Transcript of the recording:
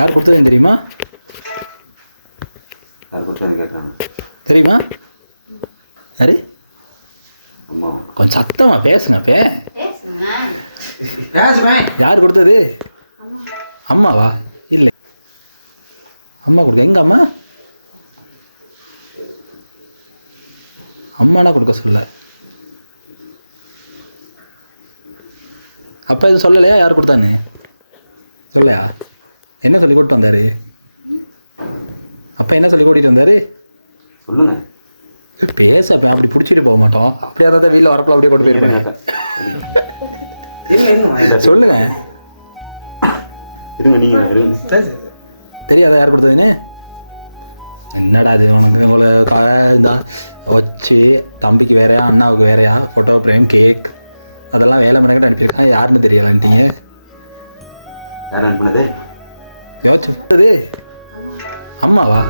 யார் கொடுத்ததுன்னு தெரியுமா? யார் கொடுத்தது கேட்கறாங்க. தெரியுமா? யாரு? அம்மா. கொஞ்சம் சத்தமா பேசுனப்பே. ராஜ்பாய் யார் கொடுத்தது? அம்மாவா? இல்லை, அம்மா கொடுக்க. எங்க அம்மா? அம்மானா கொடுக்க சொல்ல. அப்பா எதுவும் சொல்லலையா யார் கொடுத்தான்னு? சொல்லலையா? என்ன சொல்லி கூப்பிட்டு வந்தாரு? அப்பா என்ன சொல்லி கூட்டிகிட்டு வந்தாரு? சொல்லுங்க. பேசப்ப அப்படி பிடிச்சிட்டு போக மாட்டோம். அப்படியே தான் வீட்டில் வரப்போ அப்படியே கொண்டு போயிருப்பேன். சொல்லுங்க. இருங்க, நீங்க இருங்க. தெரியாதா யார் கொடுத்ததுன்னு? என்னடா இது உனக்கு? உங்களை இந்த வச்சு தம்பிக்கு வேறையா அண்ணாவுக்கு வேறையா ஃபோட்டோ ஃப்ரேம் கேக் அதெல்லாம் வேலை மணிக்கிட்ட அனுப்பியிருக்கான். யாருன்னு தெரியலன்ட்டீங்க. யார் அனுப்புனது? யோசிச்சு அம்மாவா?